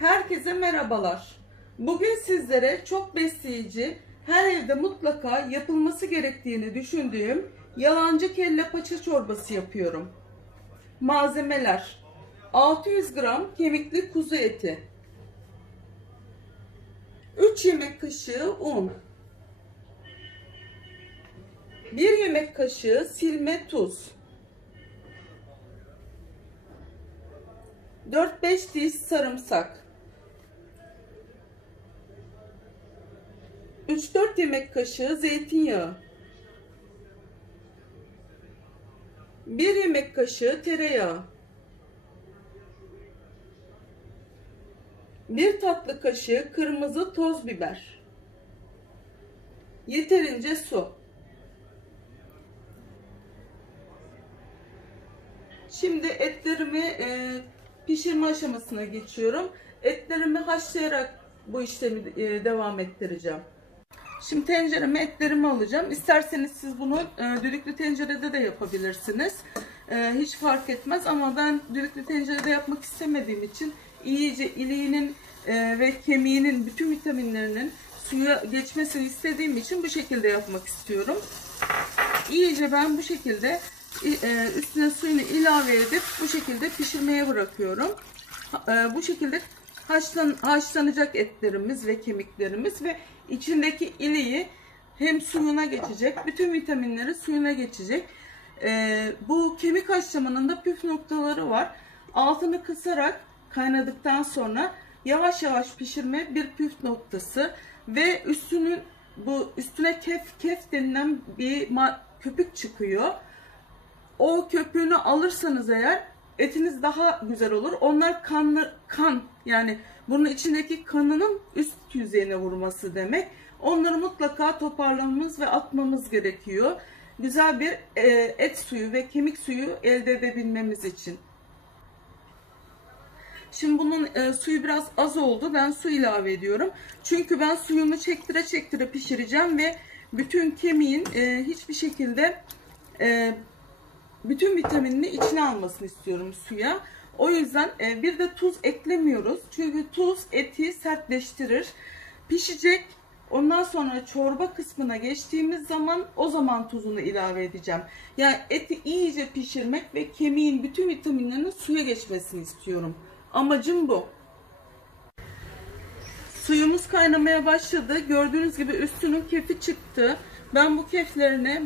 Herkese merhabalar. Bugün sizlere çok besleyici, her evde mutlaka yapılması gerektiğini düşündüğüm yalancı kelle paça çorbası yapıyorum. Malzemeler: 600 gram kemikli kuzu eti, 3 yemek kaşığı un, 1 yemek kaşığı silme tuz, 4-5 diş sarımsak, 3-4 yemek kaşığı zeytinyağı, 1 yemek kaşığı tereyağı, 1 tatlı kaşığı kırmızı toz biber, yeterince su. Şimdi etlerimi pişirme aşamasına geçiyorum. Etlerimi haşlayarak bu işlemi devam ettireceğim. Şimdi tencereme etlerimi alacağım. İsterseniz siz bunu düdüklü tencerede de yapabilirsiniz. Hiç fark etmez ama ben düdüklü tencerede yapmak istemediğim için iyice iliğinin ve kemiğinin bütün vitaminlerinin suya geçmesini istediğim için bu şekilde yapmak istiyorum. İyice ben bu şekilde üstüne suyunu ilave edip bu şekilde pişirmeye bırakıyorum. Bu şekilde haşlanacak etlerimiz ve kemiklerimiz ve içindeki iliği hem suyuna geçecek, bütün vitaminleri suyuna geçecek. Bu kemik haşlamanın da püf noktaları var. Altını kısarak kaynadıktan sonra yavaş yavaş pişirme bir püf noktası ve üstüne kef denilen bir köpük çıkıyor. O köpüğünü alırsanız eğer etiniz daha güzel olur. Onlar kan, yani bunun içindeki kanının üst yüzeyine vurması demek. Onları mutlaka toparlamamız ve atmamız gerekiyor. Güzel bir et suyu ve kemik suyu elde edebilmemiz için. Şimdi bunun suyu biraz az oldu. Ben su ilave ediyorum. Çünkü ben suyunu çektire çektire pişireceğim ve bütün kemiğin hiçbir şekilde bütün vitaminini içine almasını istiyorum suya. O yüzden bir de tuz eklemiyoruz. Çünkü tuz eti sertleştirir. Pişecek. Ondan sonra çorba kısmına geçtiğimiz zaman o zaman tuzunu ilave edeceğim. Yani eti iyice pişirmek ve kemiğin bütün vitaminlerinin suya geçmesini istiyorum. Amacım bu. Suyumuz kaynamaya başladı. Gördüğünüz gibi üstünün kefi çıktı. Ben bu keflerini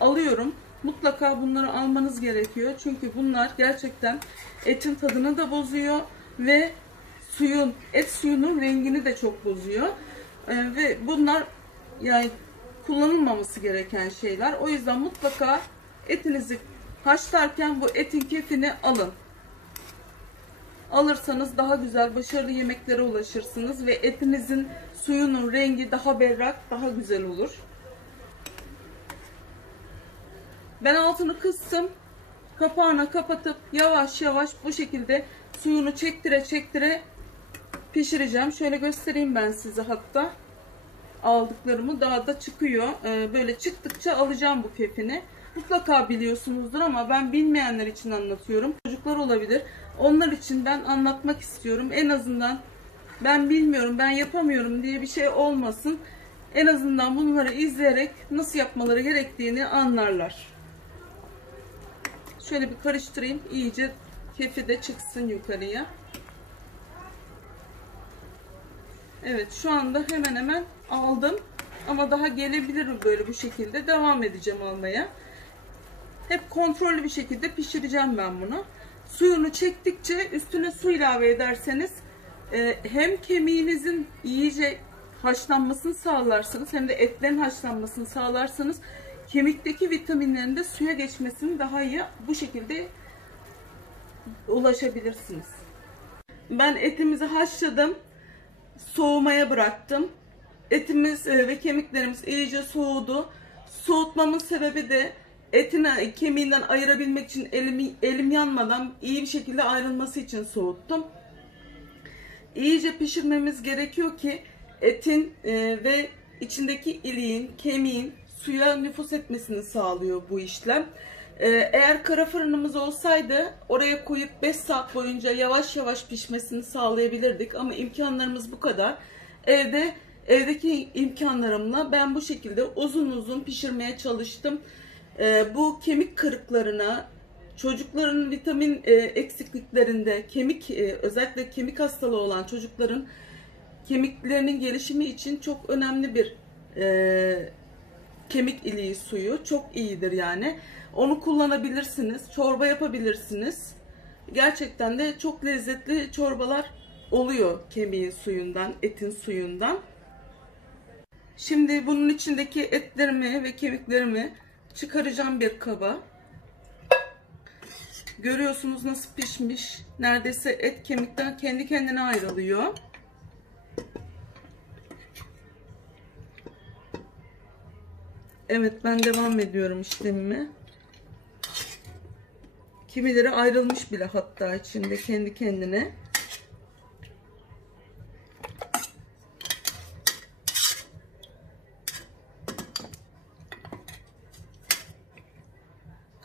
alıyorum. Mutlaka bunları almanız gerekiyor. Çünkü bunlar gerçekten etin tadını da bozuyor ve et suyunun rengini de çok bozuyor. Ve bunlar yani kullanılmaması gereken şeyler. O yüzden mutlaka etinizi haşlarken bu etin kefini alın. Alırsanız daha güzel, başarılı yemeklere ulaşırsınız ve etinizin suyunun rengi daha berrak, daha güzel olur. Ben altını kıstım. Kapağını kapatıp yavaş yavaş bu şekilde suyunu çektire çektire pişireceğim. Şöyle göstereyim ben size hatta. Aldıklarımı daha da çıkıyor. Böyle çıktıkça alacağım bu kefini. Mutlaka biliyorsunuzdur ama ben bilmeyenler için anlatıyorum. Çocuklar olabilir. Onlar için ben anlatmak istiyorum. En azından ben bilmiyorum, ben yapamıyorum diye bir şey olmasın. En azından bunları izleyerek nasıl yapmaları gerektiğini anlarlar. Şöyle bir karıştırayım. İyice kefi de çıksın yukarıya. Evet, şu anda hemen hemen aldım. Ama daha gelebilir böyle bu şekilde. Devam edeceğim almaya. Hep kontrollü bir şekilde pişireceğim ben bunu. Suyunu çektikçe üstüne su ilave ederseniz hem kemiğinizin iyice haşlanmasını sağlarsınız hem de etlerin haşlanmasını sağlarsanız kemikteki vitaminlerin de suya geçmesini daha iyi bu şekilde ulaşabilirsiniz. Ben etimizi haşladım. Soğumaya bıraktım. Etimiz ve kemiklerimiz iyice soğudu. Soğutmamın sebebi de etini kemiğinden ayırabilmek için elim yanmadan iyi bir şekilde ayrılması için soğuttum. İyice pişirmemiz gerekiyor ki etin ve içindeki iliğin, kemiğin suya nüfuz etmesini sağlıyor bu işlem. Eğer kara fırınımız olsaydı oraya koyup 5 saat boyunca yavaş yavaş pişmesini sağlayabilirdik. Ama imkanlarımız bu kadar. Evdeki imkanlarımla ben bu şekilde uzun uzun pişirmeye çalıştım. Bu kemik kırıklarına, çocukların vitamin eksikliklerinde, özellikle kemik hastalığı olan çocukların kemiklerinin gelişimi için çok önemli bir kemik iliği suyu. Çok iyidir yani. Onu kullanabilirsiniz. Çorba yapabilirsiniz. Gerçekten de çok lezzetli çorbalar oluyor kemiğin suyundan, etin suyundan. Şimdi bunun içindeki etlerimi ve kemiklerimi çıkaracağım bir kaba. Görüyorsunuz nasıl pişmiş. Neredeyse et kemikten kendi kendine ayrılıyor. Evet, ben devam ediyorum işlemime. Kimileri ayrılmış bile hatta içinde kendi kendine.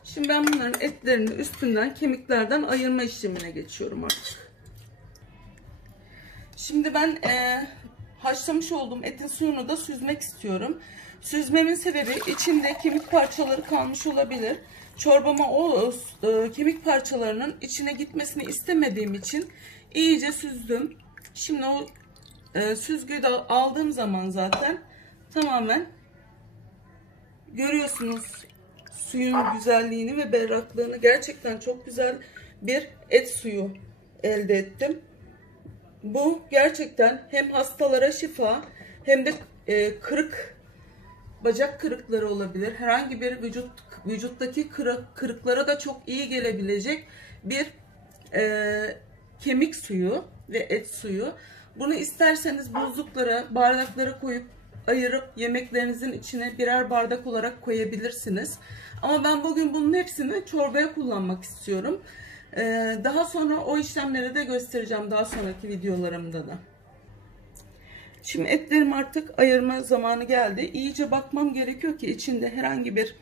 Şimdi ben bunların etlerini üstünden kemiklerden ayırma işlemine geçiyorum artık. Şimdi ben haşlamış olduğum etin suyunu da süzmek istiyorum. Süzmemin sebebi içinde kemik parçaları kalmış olabilir. Çorbama o kemik parçalarının içine gitmesini istemediğim için iyice süzdüm. Şimdi o süzgüyü de aldığım zaman zaten tamamen görüyorsunuz suyun güzelliğini ve berraklığını. Gerçekten çok güzel bir et suyu elde ettim. Bu gerçekten hem hastalara şifa hem de bacak kırıkları olabilir. Herhangi bir vücuttaki kırıklara da çok iyi gelebilecek bir kemik suyu ve et suyu. Bunu isterseniz buzluklara, bardaklara koyup ayırıp yemeklerinizin içine birer bardak olarak koyabilirsiniz. Ama ben bugün bunun hepsini çorbaya kullanmak istiyorum. Daha sonra o işlemleri de göstereceğim daha sonraki videolarımda da. Şimdi etlerim artık ayırma zamanı geldi. İyice bakmam gerekiyor ki içinde herhangi bir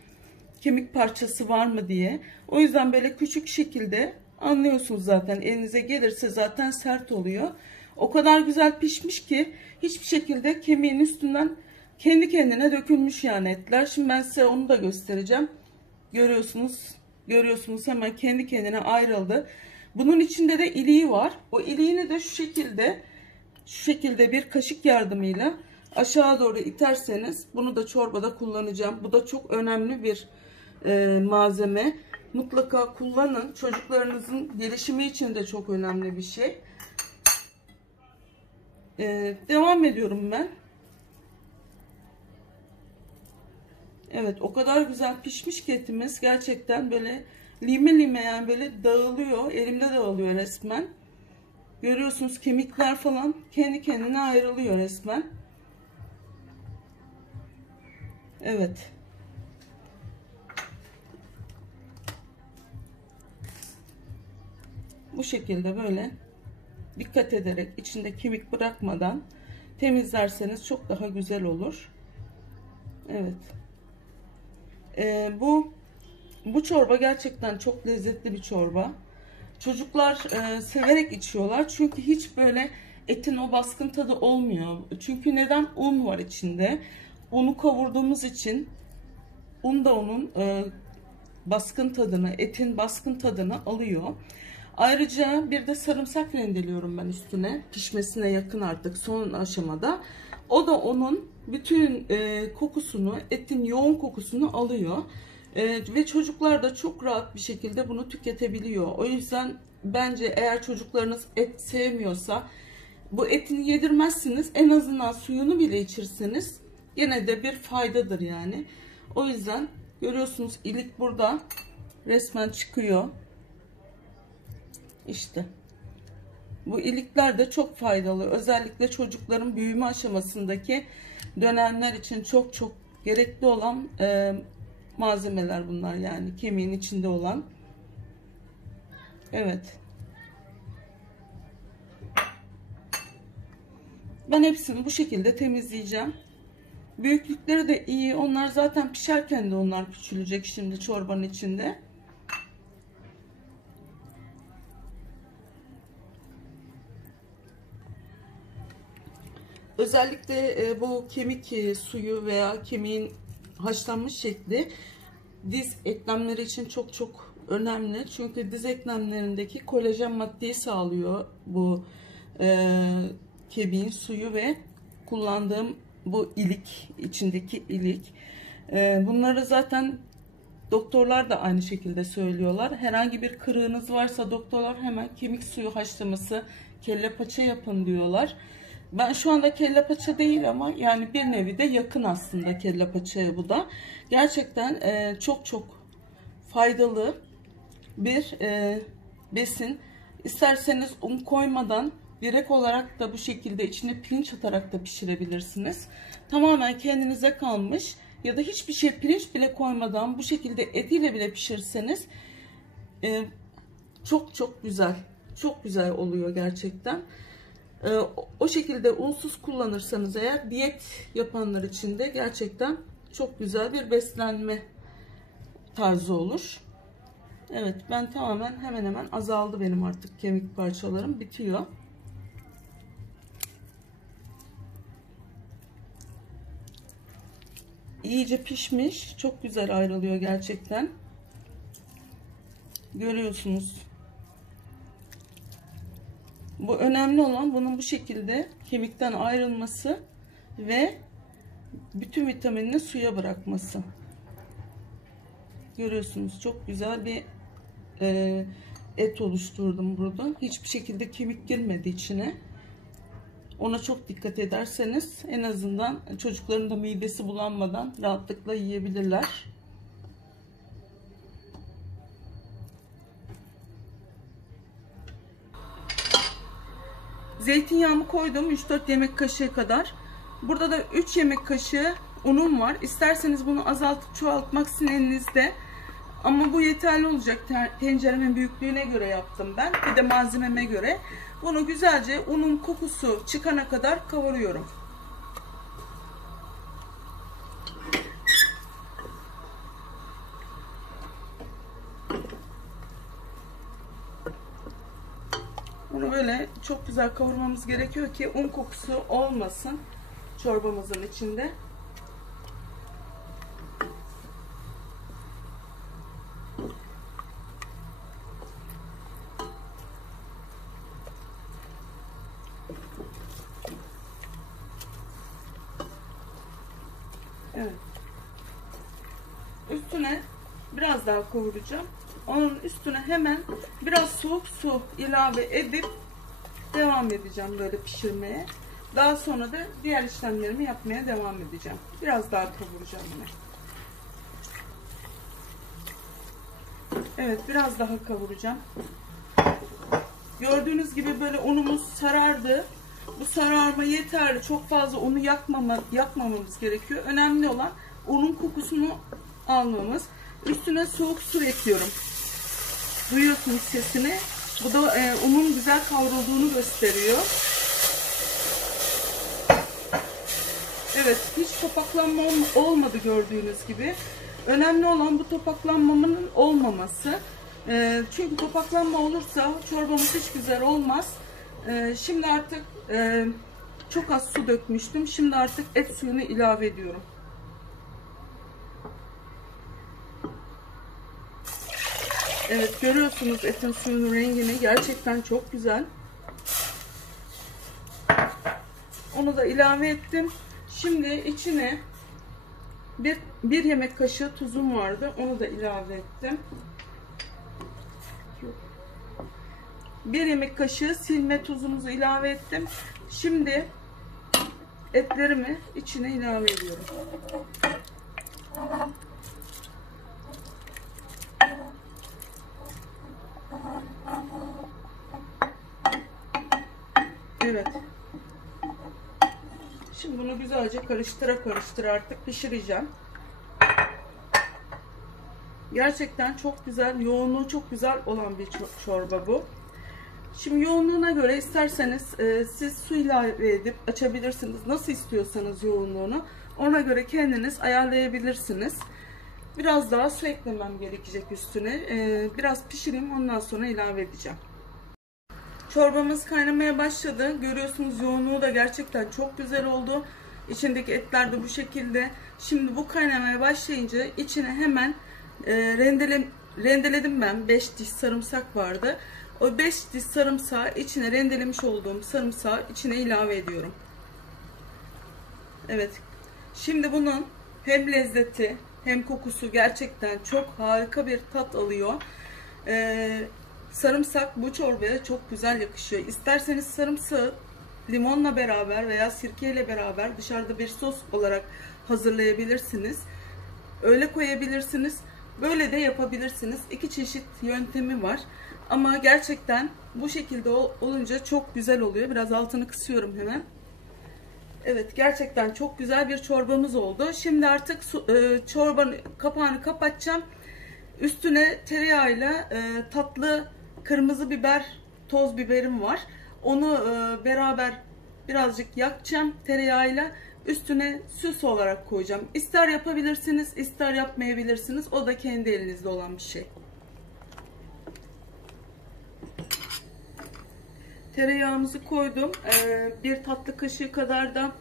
kemik parçası var mı diye. O yüzden böyle küçük şekilde anlıyorsunuz zaten. Elinize gelirse zaten sert oluyor. O kadar güzel pişmiş ki hiçbir şekilde kemiğin üstünden kendi kendine dökülmüş yani etler. Şimdi ben size onu da göstereceğim. Görüyorsunuz hemen kendi kendine ayrıldı. Bunun içinde de iliği var. O iliğini de şu şekilde bir kaşık yardımıyla aşağı doğru iterseniz bunu da çorbada kullanacağım. Bu da çok önemli bir malzeme. Mutlaka kullanın. Çocuklarınızın gelişimi için de çok önemli bir şey. Devam ediyorum ben. Evet, o kadar güzel pişmiş ki etimiz gerçekten böyle lime lime yani böyle dağılıyor. Elimde dağılıyor resmen. Görüyorsunuz kemikler falan kendi kendine ayrılıyor resmen. Evet. Bu şekilde böyle dikkat ederek içinde kemik bırakmadan temizlerseniz çok daha güzel olur. Evet. Bu çorba gerçekten çok lezzetli bir çorba. Çocuklar severek içiyorlar. Çünkü hiç böyle etin o baskın tadı olmuyor. Çünkü neden? Un var içinde. Unu kavurduğumuz için un da onun baskın tadını, etin baskın tadını alıyor. Ayrıca bir de sarımsak rendeliyorum ben üstüne. Pişmesine yakın artık son aşamada. O da onun bütün kokusunu, etin yoğun kokusunu alıyor. Ve çocuklar da çok rahat bir şekilde bunu tüketebiliyor. O yüzden bence eğer çocuklarınız et sevmiyorsa bu etini yedirmezsiniz. En azından suyunu bile içirseniz yine de bir faydadır yani. O yüzden görüyorsunuz ilik burada resmen çıkıyor. İşte bu ilikler de çok faydalı. Özellikle çocukların büyüme aşamasındaki dönemler için çok çok gerekli olan malzemeler bunlar yani kemiğin içinde olan. Evet. Ben hepsini bu şekilde temizleyeceğim. Büyüklükleri de iyi. Onlar zaten pişerken de onlar küçülecek şimdi çorbanın içinde. Özellikle bu kemik suyu veya kemiğin haşlanmış şekli diz eklemleri için çok çok önemli. Çünkü diz eklemlerindeki kolajen maddeyi sağlıyor bu kemiğin suyu ve kullandığım bu ilik, içindeki ilik. Bunları zaten doktorlar da aynı şekilde söylüyorlar. Herhangi bir kırığınız varsa doktorlar hemen kemik suyu haşlaması, kelle paça yapın diyorlar. Ben şu anda kelle paça değil ama yani bir nevi de yakın aslında kelle paçaya bu da. Gerçekten çok çok faydalı bir besin. İsterseniz un koymadan direkt olarak da bu şekilde içine pirinç atarak da pişirebilirsiniz. Tamamen kendinize kalmış. Ya da hiçbir şey, pirinç bile koymadan bu şekilde etiyle bile pişirseniz çok çok güzel. Çok güzel oluyor gerçekten. O şekilde unsuz kullanırsanız eğer diyet yapanlar için de gerçekten çok güzel bir beslenme tarzı olur. Evet, ben tamamen hemen hemen azaldı benim artık kemik parçalarım bitiyor. İyice pişmiş, çok güzel ayrılıyor gerçekten. Görüyorsunuz. Bu önemli olan bunun bu şekilde kemikten ayrılması ve bütün vitaminini suya bırakması. Görüyorsunuz çok güzel bir et oluşturdum burada. Hiçbir şekilde kemik girmedi içine. Ona çok dikkat ederseniz en azından çocukların da midesi bulanmadan rahatlıkla yiyebilirler. Zeytinyağımı koydum 3-4 yemek kaşığı kadar. Burada da 3 yemek kaşığı unum var. İsterseniz bunu azaltıp çoğaltmak sizin elinizde. Ama bu yeterli olacak. Tenceremin büyüklüğüne göre yaptım ben. Bir de malzememe göre. Bunu güzelce unun kokusu çıkana kadar kavuruyorum. Bunu böyle çok güzel kavurmamız gerekiyor ki un kokusu olmasın çorbamızın içinde. Evet. Üstüne biraz daha kavuracağım. Onun üstüne hemen biraz soğuk su ilave edip devam edeceğim böyle pişirmeye. Daha sonra da diğer işlemlerimi yapmaya devam edeceğim. Biraz daha kavuracağım yine. Evet, biraz daha kavuracağım. Gördüğünüz gibi böyle unumuz sarardı. Bu sararma yeterli. Çok fazla unu yakmamamız gerekiyor. Önemli olan unun kokusunu almamız. Üstüne soğuk su ekliyorum. Duyuyorsunuz sesini. Bu da unun güzel kavrulduğunu gösteriyor. Evet, hiç topaklanma olmadı gördüğünüz gibi. Önemli olan bu topaklanmanın olmaması. Çünkü topaklanma olursa çorbamız hiç güzel olmaz. Şimdi artık çok az su dökmüştüm. Şimdi artık et suyunu ilave ediyorum. Evet, görüyorsunuz etin suyunun rengini. Gerçekten çok güzel. Onu da ilave ettim. Şimdi içine bir yemek kaşığı tuzum vardı. Onu da ilave ettim. 1 yemek kaşığı silme tuzumuzu ilave ettim. Şimdi etlerimi içine ilave ediyorum. Evet. Şimdi bunu güzelce karıştıra artık pişireceğim. Gerçekten çok güzel, yoğunluğu çok güzel olan bir çorba bu. Şimdi yoğunluğuna göre isterseniz siz su ilave edip açabilirsiniz. Nasıl istiyorsanız yoğunluğunu. Ona göre kendiniz ayarlayabilirsiniz. Biraz daha su eklemem gerekecek üstüne. Biraz pişireyim, ondan sonra ilave edeceğim. Çorbamız kaynamaya başladı. Görüyorsunuz, yoğunluğu da gerçekten çok güzel oldu. İçindeki etler de bu şekilde. Şimdi bu kaynamaya başlayınca içine hemen rendeledim ben. 5 diş sarımsak vardı. O 5 diş sarımsağı içine, rendelemiş olduğum sarımsağı içine ilave ediyorum. Evet. Şimdi bunun hem lezzeti hem kokusu gerçekten çok harika bir tat alıyor. Sarımsak bu çorbaya çok güzel yakışıyor. İsterseniz sarımsağı limonla beraber veya sirkeyle beraber dışarıda bir sos olarak hazırlayabilirsiniz. Öyle koyabilirsiniz. Böyle de yapabilirsiniz. İki çeşit yöntemi var. Ama gerçekten bu şekilde olunca çok güzel oluyor. Biraz altını kısıyorum hemen. Evet, gerçekten çok güzel bir çorbamız oldu. Şimdi artık çorbanın kapağını kapatacağım. Üstüne tereyağıyla tatlı kırmızı biber, toz biberim var. Onu beraber birazcık yakacağım tereyağıyla. Üstüne süs olarak koyacağım. İster yapabilirsiniz, ister yapmayabilirsiniz. O da kendi elinizde olan bir şey. Tereyağımızı koydum. Bir tatlı kaşığı kadar da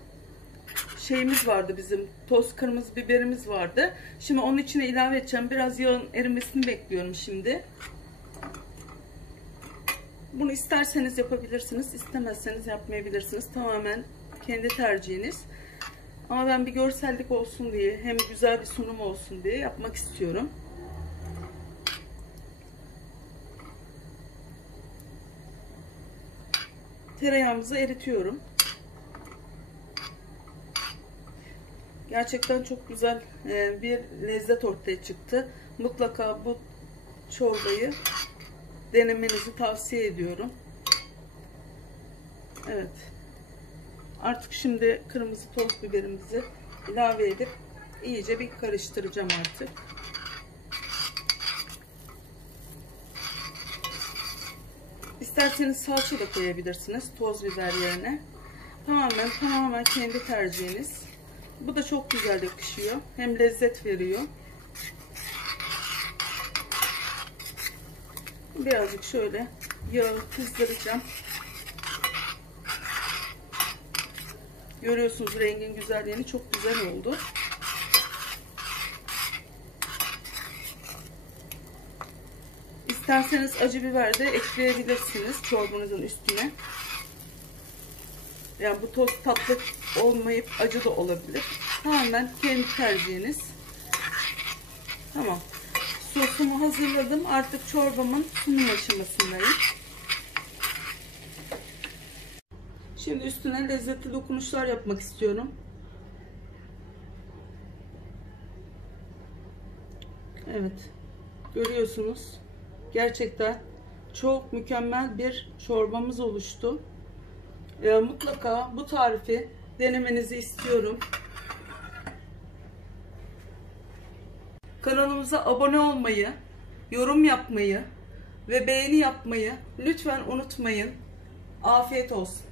şeyimiz vardı, bizim toz kırmızı biberimiz vardı. Şimdi onun içine ilave edeceğim. Biraz yağın erimesini bekliyorum şimdi. Bunu isterseniz yapabilirsiniz, istemezseniz yapmayabilirsiniz. Tamamen kendi tercihiniz. Ama ben bir görsellik olsun diye, hem güzel bir sunum olsun diye yapmak istiyorum. Tereyağımızı eritiyorum. Gerçekten çok güzel bir lezzet ortaya çıktı. Mutlaka bu çorbayı denemenizi tavsiye ediyorum. Evet. Artık şimdi kırmızı toz biberimizi ilave edip iyice bir karıştıracağım artık. İsterseniz salça da koyabilirsiniz toz biber yerine. Tamamen kendi tercihiniz. Bu da çok güzel yakışıyor. Hem lezzet veriyor. Birazcık şöyle yağı kızdıracağım. Görüyorsunuz rengin güzelliğini, çok güzel oldu. İsterseniz acı biber de ekleyebilirsiniz çorbanızın üstüne. Yani bu toz tatlı olmayıp acı da olabilir. Tamamen kendi tercihiniz. Tamam. Sosumu hazırladım. Artık çorbamın sunum aşamasındayım. Şimdi üstüne lezzetli dokunuşlar yapmak istiyorum. Evet. Görüyorsunuz. Gerçekten çok mükemmel bir çorbamız oluştu. Mutlaka bu tarifi denemenizi istiyorum. Kanalımıza abone olmayı, yorum yapmayı ve beğeni yapmayı lütfen unutmayın. Afiyet olsun.